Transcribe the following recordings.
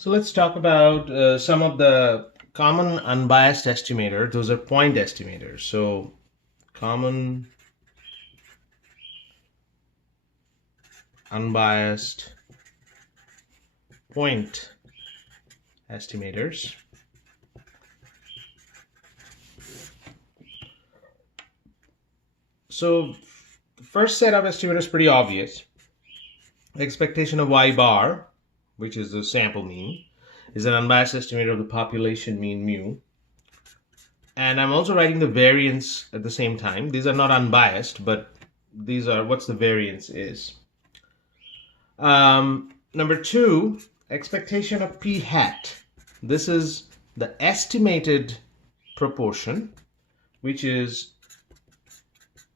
So let's talk about some of the common unbiased estimators. Those are point estimators. So common unbiased point estimators. So the first set of estimators is pretty obvious. Expectation of y bar, which is the sample mean, is an unbiased estimator of the population mean mu. And I'm also writing the variance at the same time. These are not unbiased, but these are what's the variance is. Number two, expectation of p hat. This is the estimated proportion, which is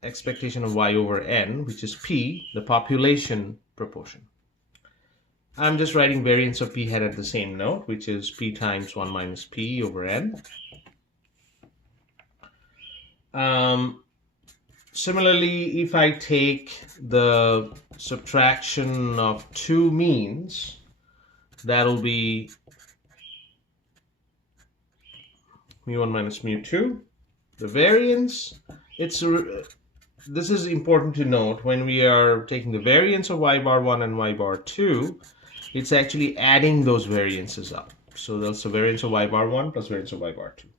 expectation of y over n, which is p, the population proportion. I'm just writing variance of p hat at the same note, which is p times 1 minus p over n. Similarly, if I take the subtraction of two means, that'll be mu1 minus mu2. The variance, this is important to note when we are taking the variance of y bar 1 and y bar 2, it's actually adding those variances up. So that's the variance of y bar 1 plus variance of y bar 2,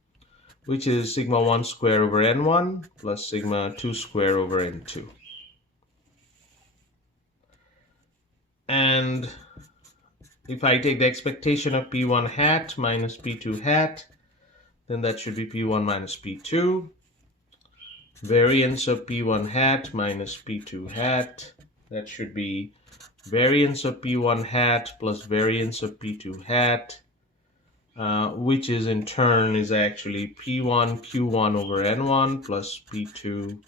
which is sigma 1 square over n1 plus sigma 2 square over n2. And if I take the expectation of p1 hat minus p2 hat, then that should be p1 minus p2. Variance of p1 hat minus p2 hat, that should be variance of p1 hat plus variance of p2 hat, which is in turn is actually p1 q1 over n1 plus p2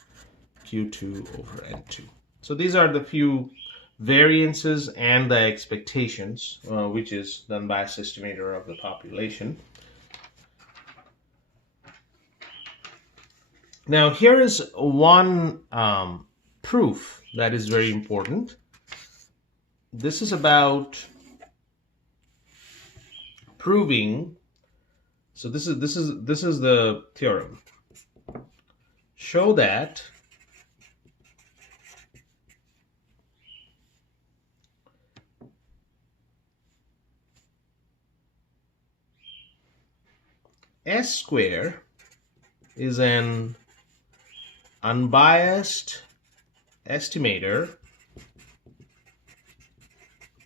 q2 over n2. So these are the few variances and the expectations, which is the unbiased estimator of the population. Now here is one proof that is very important. This is about proving. So this is the theorem. Show that S square is an unbiased estimator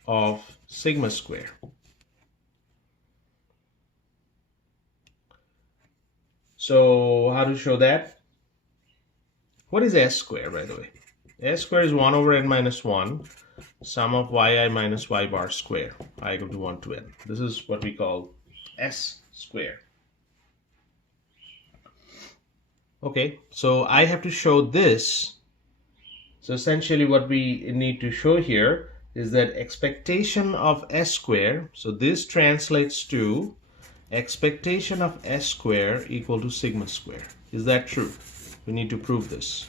of sigma square. So how to show that? What is S square, by the way? S square is 1 over n minus 1, sum of yi minus y bar square, I equal to 1 to n. This is what we call S square. Okay, so I have to show this. So essentially what we need to show here is that expectation of S square, so this translates to expectation of S square equal to sigma square. Is that true? We need to prove this.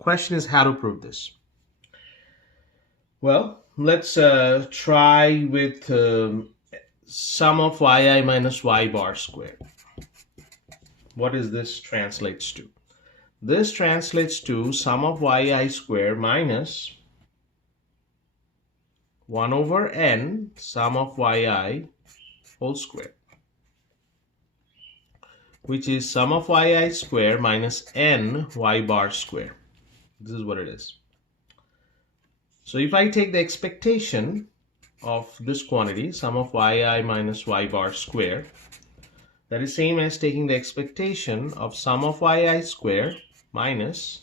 Question is how to prove this. Well, let's try with sum of yi minus y bar squared. What is this translates to? This translates to sum of yi squared minus 1 over n sum of yi whole square, which is sum of yi squared minus n y bar square. This is what it is. So if I take the expectation of this quantity, sum of yi minus y bar square, that is same as taking the expectation of sum of yi square minus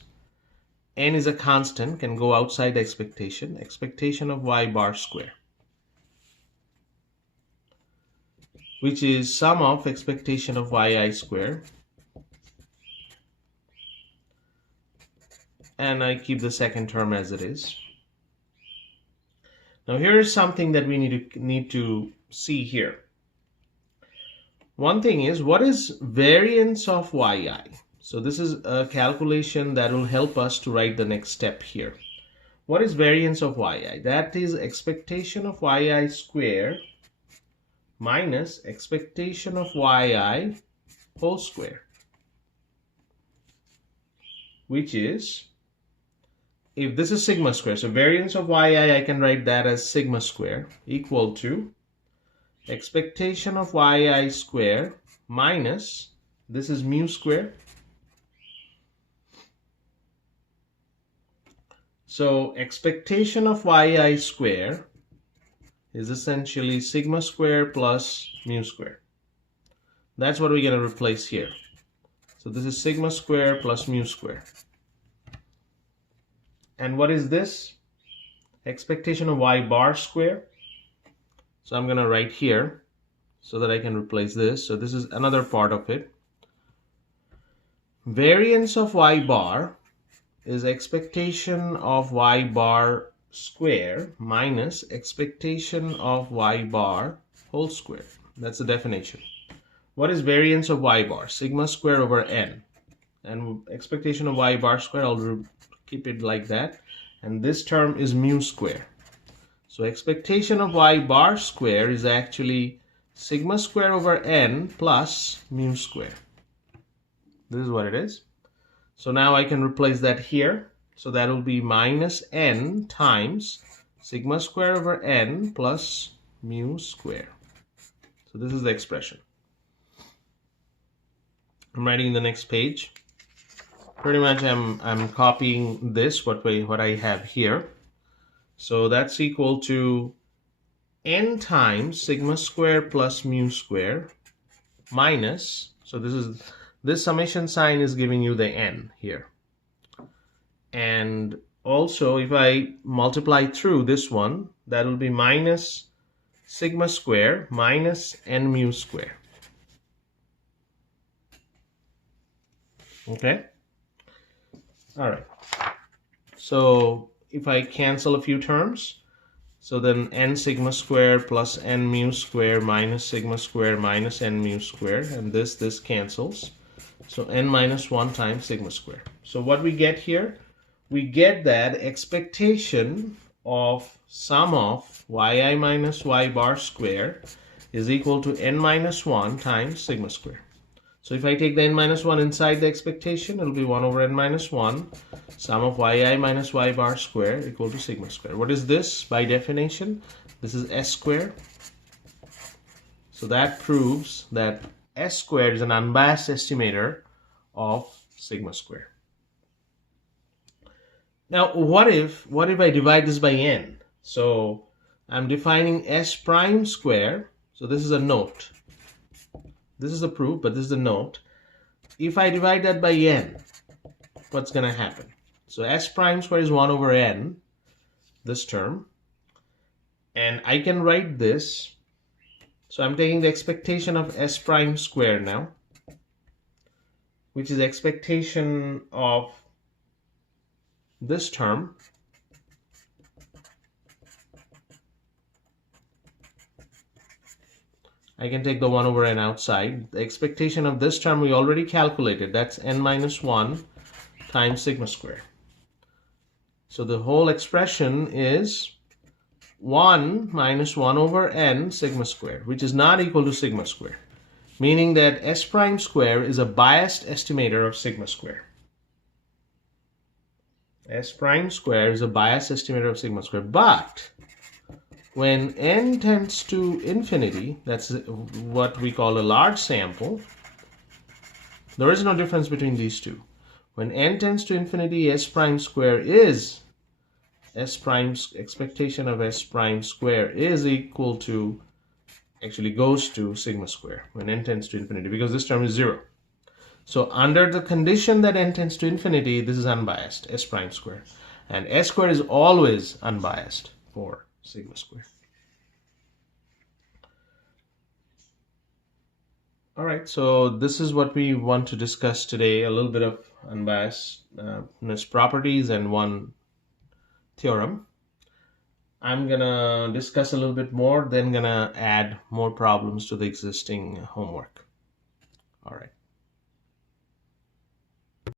n is a constant, can go outside the expectation of y bar square, which is sum of expectation of yi square, and I keep the second term as it is. Now here is something that we need to see here. One thing is, what is variance of yi? So this is a calculation that will help us to write the next step here. What is variance of yi? That is expectation of yi square minus expectation of yi whole square, which is, if this is sigma square, so variance of yi, I can write that as sigma square equal to expectation of yi square minus, this is mu square. So expectation of yi square is essentially sigma square plus mu square. That's what we're going to replace here. So this is sigma square plus mu square. And what is this? Expectation of y bar square. So I'm going to write here so that I can replace this. So this is another part of it. Variance of y bar is expectation of y bar square minus expectation of y bar whole square. That's the definition. What is variance of y bar? Sigma square over n. And expectation of y bar square, I'll keep it like that. And this term is mu square. So expectation of y bar square is actually sigma square over n plus mu square. This is what it is. So now I can replace that here. So that will be minus n times sigma square over n plus mu square. So this is the expression. I'm writing the next page. Pretty much I'm copying this, what I have here. So that's equal to n times sigma square plus mu square minus, so this summation sign is giving you the n here. And also if I multiply through this one, that will be minus sigma square minus n mu square. Okay? All right. So if I cancel a few terms, so then n sigma square plus n mu square minus sigma square minus n mu square, and this cancels. So n minus 1 times sigma square. So what we get here? We get that expectation of sum of yi minus y bar square is equal to n minus 1 times sigma square. So if I take the n minus 1 inside the expectation, it will be 1 over n minus 1, sum of yi minus y bar square equal to sigma square. What is this by definition? This is s square. So that proves that s square is an unbiased estimator of sigma square. Now what if I divide this by n? So I'm defining s prime square. So this is a note. This is the proof, but this is the note. If I divide that by n, what's going to happen? So s prime square is 1 over n, this term. And I can write this. So I'm taking the expectation of s prime square now, which is expectation of this term. I can take the 1 over n outside. The expectation of this term we already calculated. That's n minus 1 times sigma square. So the whole expression is 1 minus 1 over n sigma square, which is not equal to sigma square, meaning that s prime square is a biased estimator of sigma square. S prime square is a biased estimator of sigma square, but when n tends to infinity, that's what we call a large sample, there is no difference between these two. When n tends to infinity, s prime square is s prime's expectation of s prime square is equal to, actually goes to sigma square when n tends to infinity, because this term is 0. So under the condition that n tends to infinity, this is unbiased, s prime square. And s square is always unbiased for sigma square. All right, so this is what we want to discuss today, a little bit of unbiasedness properties and one theorem. I'm gonna discuss a little bit more, then gonna add more problems to the existing homework. All right.